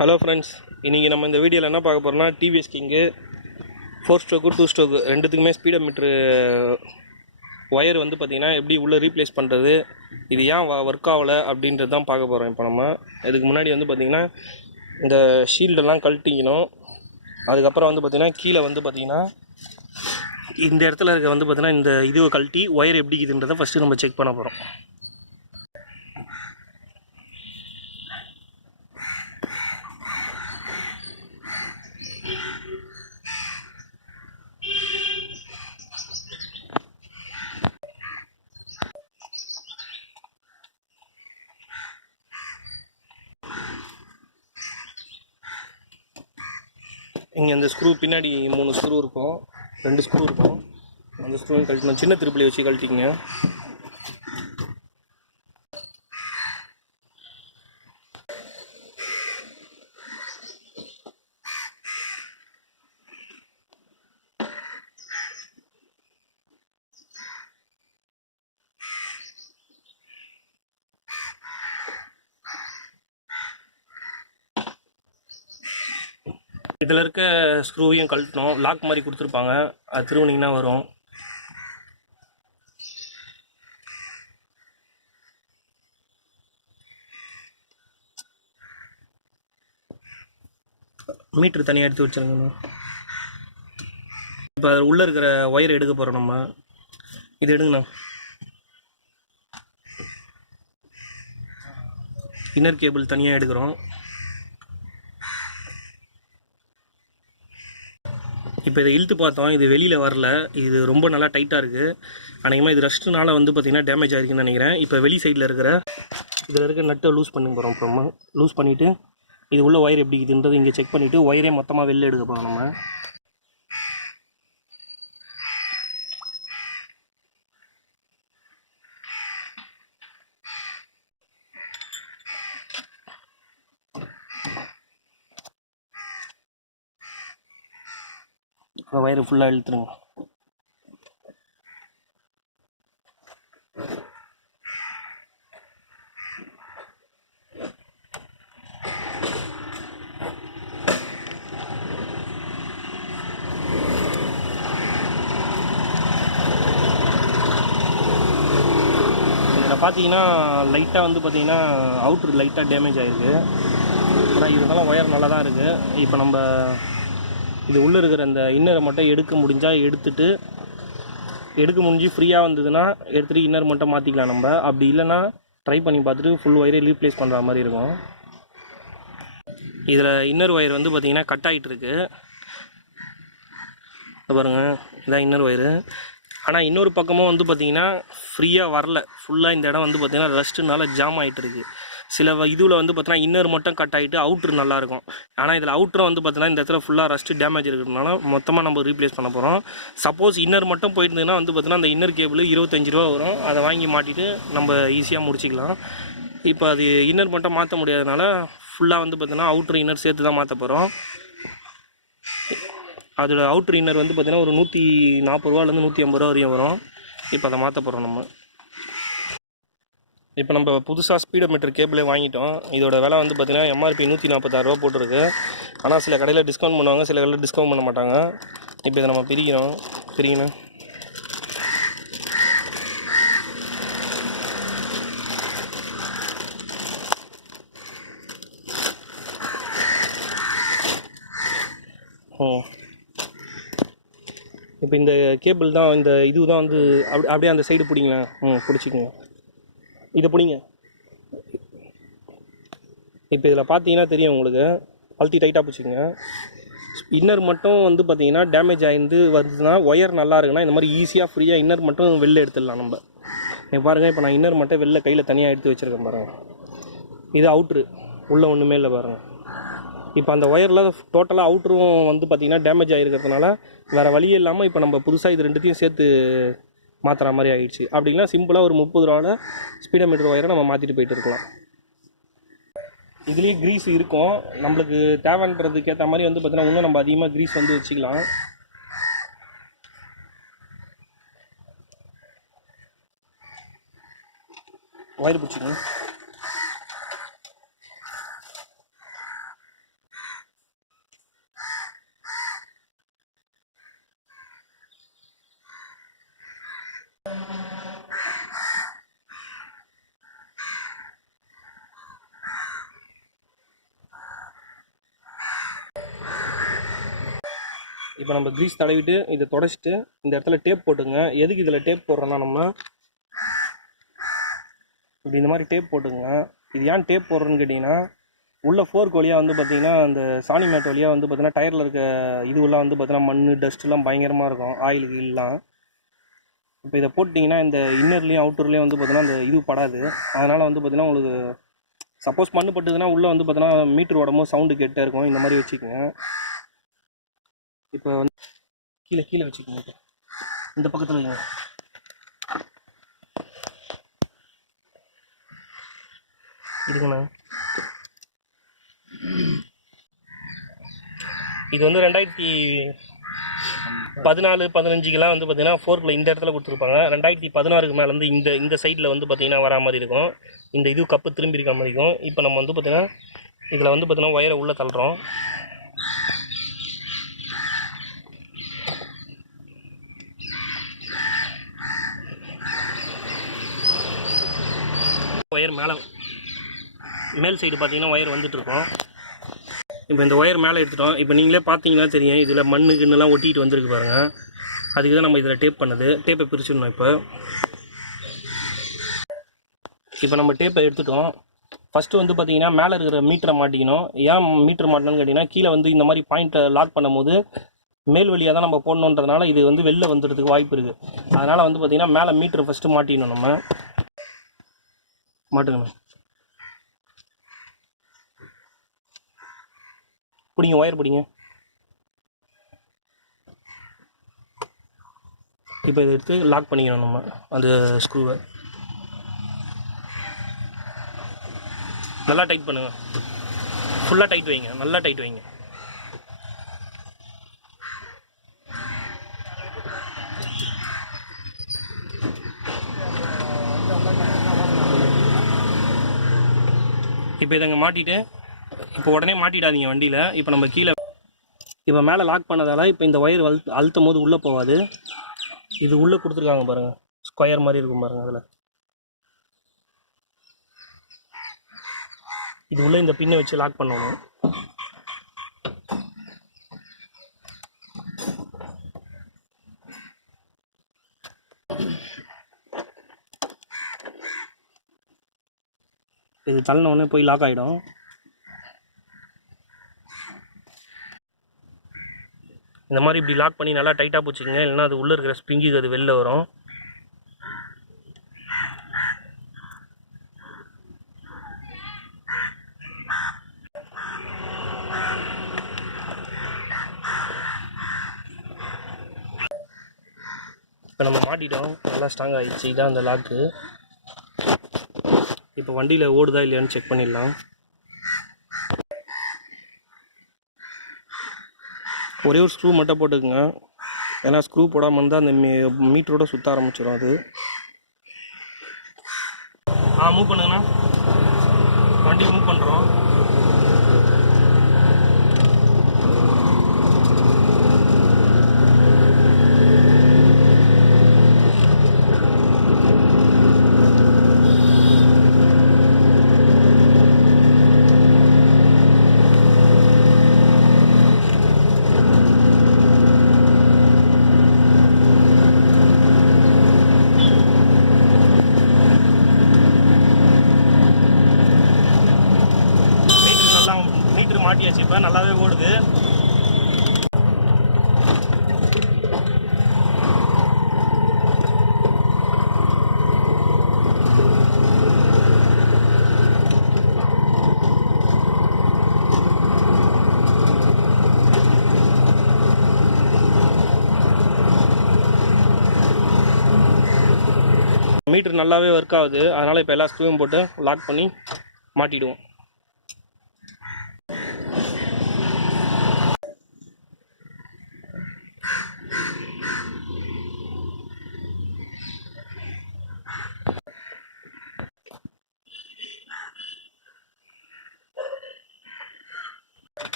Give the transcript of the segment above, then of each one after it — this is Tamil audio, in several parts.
ஹலோ ஃப்ரெண்ட்ஸ், இன்றைக்கி நம்ம இந்த வீடியோவில் என்ன பார்க்க போகிறோம்னா TVS கிங்கு 4 ஸ்ட்ரோக்கு 2 ஸ்ட்ரோக்கு ரெண்டுத்துக்குமே ஸ்பீடோமீட்ரு ஒயர் வந்து பார்த்திங்கன்னா எப்படி உள்ளே ரீப்ளேஸ் பண்ணுறது, இது ஏன் ஒர்க் ஆகலை அப்படின்றது தான் பார்க்க போகிறோம். இப்போ நம்ம இதுக்கு முன்னாடி வந்து பார்த்திங்கன்னா இந்த ஷீல்டெல்லாம் கழட்டிக்கணும். அதுக்கப்புறம் வந்து பார்த்திங்கன்னா கீழே வந்து பார்த்திங்கன்னா இந்த இடத்துல இருக்க வந்து பார்த்திங்கன்னா இந்த இதுவை கழட்டி ஒயர் எப்படி இருக்குதுன்றதை ஃபஸ்ட்டு நம்ம செக் பண்ண போகிறோம். இங்கே அந்த ஸ்க்ரூ பின்னாடி 3 ஸ்க்ரூ இருக்கும், 2 ஸ்க்ரூ இருக்கும். அந்த ஸ்க்ரூவும் கழட்டணும். சின்ன திருப்பிலி வச்சு கழட்டிங்க. இதில் இருக்க ஸ்க்ரூவையும் கழட்டணும். லாக் மாதிரி கொடுத்துருப்பாங்க, அது திருவுனிங்கன்னா வரும். மீட்ரு தனியாக எடுத்து வச்சுருங்கண்ணா. இப்போ அதில் உள்ளே இருக்கிற ஒயர் எடுக்க போகிறோம். நம்ம இது எடுங்கண்ணா. இன்னர் கேபிள் தனியாக எடுக்கிறோம். இப்போ இதை இழுத்து பார்த்தோம், இது வெளியில் வரல. இது ரொம்ப நல்லா டைட்டாக இருக்குது. அநேகமாக இது ரஸ்ட்டுனால வந்து பார்த்திங்கன்னா டேமேஜ் ஆகிருக்குன்னு நினைக்கிறேன். இப்போ வெளி சைடில் இருக்கிற இதில் இருக்கிற நட்டை லூஸ் பண்ணி போகிறோம். அப்புறமா லூஸ் பண்ணிவிட்டு இது உள்ள ஒயர் எப்படி இருக்குதுன்றது இங்கே செக் பண்ணிவிட்டு ஒயரே மொத்தமாக வெளில எடுக்க போகிறோம். நம்ம ஒயரை ஃபுல்லாக இழுத்துருங்க. இதில் பார்த்தீங்கன்னா லைட்டாக வந்து பார்த்திங்கன்னா அவுட்ரு லைட்டாக டேமேஜ் ஆகிருக்கு. ஆனால் இதனால ஒயர் நல்லா தான் இருக்குது. இப்போ நம்ம இது உள்ளே இருக்கிற அந்த இன்னரை மட்டும் எடுக்க முடிஞ்சால் எடுக்க முடிஞ்சு ஃப்ரீயாக வந்ததுன்னா எடுத்துகிட்டு இன்னர் மட்டும் மாற்றிக்கலாம். நம்ம அப்படி இல்லைன்னா ட்ரை பண்ணி பார்த்துட்டு ஃபுல் ஒயரை ரீப்ளேஸ் பண்ணுற மாதிரி இருக்கும். இதில் இன்னர் ஒயர் வந்து பார்த்திங்கன்னா கட் ஆகிட்டு இருக்கு பாருங்கள். இதான் இன்னர் ஒயரு. ஆனால் இன்னொரு பக்கமும் வந்து பார்த்திங்கன்னா ஃப்ரீயாக வரல. ஃபுல்லாக இந்த இடம் வந்து பார்த்திங்கன்னா ரஸ்ட்டுனால ஜாம் ஆகிட்டு இருக்குது. சில இதுவில் வந்து பார்த்தீங்கன்னா இன்னர் மட்டும் கட் ஆகிட்டு அவுட்ரு நல்லாயிருக்கும். ஆனால் இதில் அவுட்ரு வந்து பார்த்தீங்கன்னா இந்த இடத்துல ஃபுல்லாக ரஸ்ட்டு டேமேஜ் இருக்கிறதுனால மொத்தமாக நம்ம ரீப்ளேஸ் பண்ண போகிறோம். சப்போஸ் இன்னர் மட்டும் போயிருந்ததுன்னா வந்து பார்த்தீங்கன்னா அந்த இன்னர் கேபிள் 25 ரூபா வரும். அதை வாங்கி மாட்டிட்டு நம்ம ஈஸியாக முடிச்சிக்கலாம். இப்போ அது இன்னர் மட்டும் மாற்ற முடியாதனால ஃபுல்லாக வந்து பார்த்தீங்கன்னா அவுட்ரு இன்னர் சேர்த்து தான் மாற்ற போகிறோம். அதோட அவுட்ரு இன்னர் வந்து பார்த்திங்கன்னா ஒரு 140 ரூபாலேருந்து 150 ரூபா வரையும் வரும். இப்போ அதை மாற்ற போகிறோம். நம்ம இப்போ நம்ம புதுசாக ஸ்பீடோமீட்டர் கேபிளே வாங்கிட்டோம். இதோட விலை வந்து பார்த்திங்கன்னா MRP 146 ரூபா போட்டிருக்கு. ஆனால் சில கடையில் டிஸ்கவுண்ட் பண்ணுவாங்க, சில கடையில் டிஸ்கவுண்ட் பண்ண மாட்டாங்க. இப்போ இதை நம்ம பிரிக்கணும். இப்போ இந்த கேபிள் தான், இந்த இது தான் வந்து அப்படியே அந்த சைடு பிடிங்களேன். பிடிச்சிக்கோங்க. இதை பிடிங்க. இப்போ இதில் பார்த்தீங்கன்னா தெரியும் உங்களுக்கு, அழுத்தி டைட்டாக பிடிச்சிக்கோங்க. இன்னர் மட்டும் வந்து பார்த்தீங்கன்னா டேமேஜ் ஆகிருந்து வருதுன்னா ஒயர் நல்லா இருக்குன்னா இந்த மாதிரி ஈஸியாக ஃப்ரீயாக இன்னர் மட்டும் வெளில எடுத்துடலாம். நம்ம பாருங்கள், இப்போ நான் இன்னர் மட்டும் வெளில கையில் தனியாக எடுத்து வச்சுருக்கேன் பாருங்கள். இது அவுட்ரு, உள்ளே ஒன்றுமே இல்லை பாருங்கள். இப்போ அந்த ஒயரில் டோட்டலாக அவுட்ரும் வந்து பார்த்திங்கன்னா டேமேஜ் ஆகிருக்கிறதுனால வேறு வழியே இல்லாமல் இப்போ நம்ம புதுசாக இது ரெண்டுத்தையும் சேர்த்து மாற்றுற மாதிரி ஆகிடுச்சு. அப்படின்னா சிம்பிளாக ஒரு 30 ரூபாவில் ஸ்பீடோமீட்டர் ஒயரை நம்ம மாற்றிட்டு போயிட்டு இருக்கலாம். இதுலேயே க்ரீஸ் இருக்கும், நம்மளுக்கு தேவைன்றதுக்கு ஏற்ற மாதிரி வந்து பார்த்தீங்கன்னா இன்னும் நம்ம அதிகமாக க்ரீஸ் வந்து வச்சுக்கலாம். ஒயர் பிடிச்சிக்கணும். இப்போ நம்ம க்ரீஸ் தடவிட்டு இதை தொடச்சிட்டு இந்த இடத்துல டேப் போட்டுங்க. எதுக்கு இதில் டேப் போடுறோன்னா நம்ம இப்படி இந்த மாதிரி டேப் போட்டுங்க. இது ஏன் டேப் போடுறோன்னு கேட்டிங்கன்னா உள்ள ஃபோர்க் வழியாக வந்து பார்த்திங்கன்னா அந்த சாணி மேட் வழியாக வந்து பார்த்திங்கன்னா டயரில் இருக்க இதுவெல்லாம் வந்து பார்த்திங்கன்னா மண் டஸ்ட்லாம் பயங்கரமாக இருக்கும், ஆயிலுக்கு எல்லாம். இப்போ இதை போட்டிங்கன்னா இந்த இன்னர்லேயும் அவுட்டர்லேயும் வந்து பார்த்திங்கன்னா அந்த இது படாது. அதனால் வந்து பார்த்திங்கன்னா உங்களுக்கு சப்போஸ் மண் பட்டுதுன்னா உள்ளே வந்து பார்த்திங்கன்னா மீட்ரு உடம்பு சவுண்டு கேட்டே இருக்கும். இந்த மாதிரி வச்சுக்கோங்க. இப்போ வந்து கீழே கீழே வச்சுக்கோங்க. இப்போ இந்த பக்கத்தில் வைங்க. இதுங்கண்ணா இது வந்து 2014-15 வந்து பார்த்தீங்கன்னா ஃபோர்க்கில் இந்த இடத்துல கொடுத்துருப்பாங்க. 2016க்கு மேலேருந்து இந்த சைடில் வந்து பார்த்தீங்கன்னா வரா மாதிரி இருக்கும். இந்த இது கப்பு திரும்பி இருக்க மாதிரி இருக்கும். இப்போ நம்ம வந்து பார்த்தீங்கன்னா இதில் வந்து பார்த்தீங்கன்னா ஒயரை உள்ளே தள்ளுறோம். ஒயர் மேல் சைடு பார்த்தீங்கன்னா ஒயர் வந்துட்டுருக்கோம். இப்போ இந்த ஒயர் மேலே எடுத்துட்டோம். இப்போ நீங்களே பார்த்தீங்கன்னா தெரியும், இதில் மண்ணுக்குன்னெல்லாம் ஒட்டிகிட்டு வந்துருக்கு பாருங்கள். அதுக்கு தான் நம்ம இதில் டேப் பண்ணது. டேப்பை பிரிச்சிடணும். இப்போ நம்ம டேப்பை எடுத்துட்டோம். ஃபஸ்ட்டு வந்து பார்த்தீங்கன்னா மேலே இருக்கிற மீட்டரை மாட்டிக்கணும். ஏன் மீட்டர் மாட்டணும்னு கேட்டிங்கன்னா கீழே வந்து இந்த மாதிரி பாயிண்ட்டை லாக் பண்ணும் போது மேல் வழியாக தான் நம்ம போடணுன்றதுனால இது வந்து வெளில வந்துடுறதுக்கு வாய்ப்பு இருக்குது. அதனால் வந்து பார்த்திங்கன்னா மேலே மீட்டரை ஃபஸ்ட்டு மாட்டிக்கணும். நம்ம மாட்டுக்கணும். பிடிங்க, ஒயர் பிடிங்க. இப்போ இதை எடுத்து லாக் பண்ணிக்கணும் நம்ம அந்த ஸ்க்ரூவை. நல்லா டைட் பண்ணுங்கள். ஃபுல்லாக டைட் வைங்க, நல்லா டைட் வைங்க. இப்போ இதை மாட்டிட்டு இப்போ உடனே மாட்டிடாதீங்க வண்டியில். இப்போ நம்ம கீழே இப்போ மேலே லாக் பண்ணதால் இப்போ இந்த ஒயர் அழுத்தும் போது உள்ளே போகாது. இது உள்ளே கொடுத்துருக்காங்க பாருங்கள், ஸ்கொயர் மாதிரி இருக்கும் பாருங்கள். அதில் இது உள்ளே இந்த பின்னை வச்சு லாக் பண்ணணும். இது தள்ளின உடனே போய் லாக் ஆகிடும். இந்த மாதிரி இப்படி லாக் பண்ணி நல்லா டைட்டாக பிடிச்சிக்கங்க, இல்லைன்னா அது உள்ளே இருக்கிற ஸ்ப்ரிங்குக்கு அது வெளில வரும். இப்போ நம்ம மாட்டிட்டோம், நல்லா ஸ்ட்ராங் ஆகிடுச்சு. இதான் அந்த லாக்கு. இப்போ வண்டியில் ஓடுதா இல்லையான்னு செக் பண்ணிடலாம். ஒரே ஒரு ஸ்க்ரூ மட்டும் போட்டுக்குங்க, ஏன்னா ஸ்க்ரூ போடாமல் இருந்தால் அந்த மீட்டரோட சுற்ற ஆரம்பிச்சிடும் அது. மூவ் பண்ணுங்கண்ணா. வண்டி மூவ் பண்ணுறோம். மீட்டர் மாட்டியாச்சு. இப்போ நல்லாவே ஓடுது. மீட்டர் நல்லாவே ஒர்க் ஆகுது. அதனால் இப்போ எல்லா ஸ்க்ரூவும் போட்டு லாக் பண்ணி மாட்டிடுவோம்.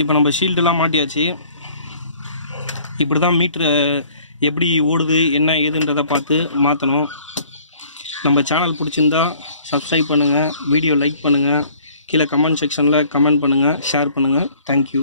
இப்போ நம்ம ஷீல்டெல்லாம் மாட்டியாச்சு. இப்படி தான் மீட்ரு எப்படி ஓடுது என்ன ஏதுன்றதை பார்த்து மாற்றணும். நம்ம சேனல் பிடிச்சிருந்தா சப்ஸ்கிரைப் பண்ணுங்கள், வீடியோ லைக் பண்ணுங்கள், கீழே கமெண்ட் செக்ஷனில் கமெண்ட் பண்ணுங்கள், ஷேர் பண்ணுங்கள். தேங்க்யூ.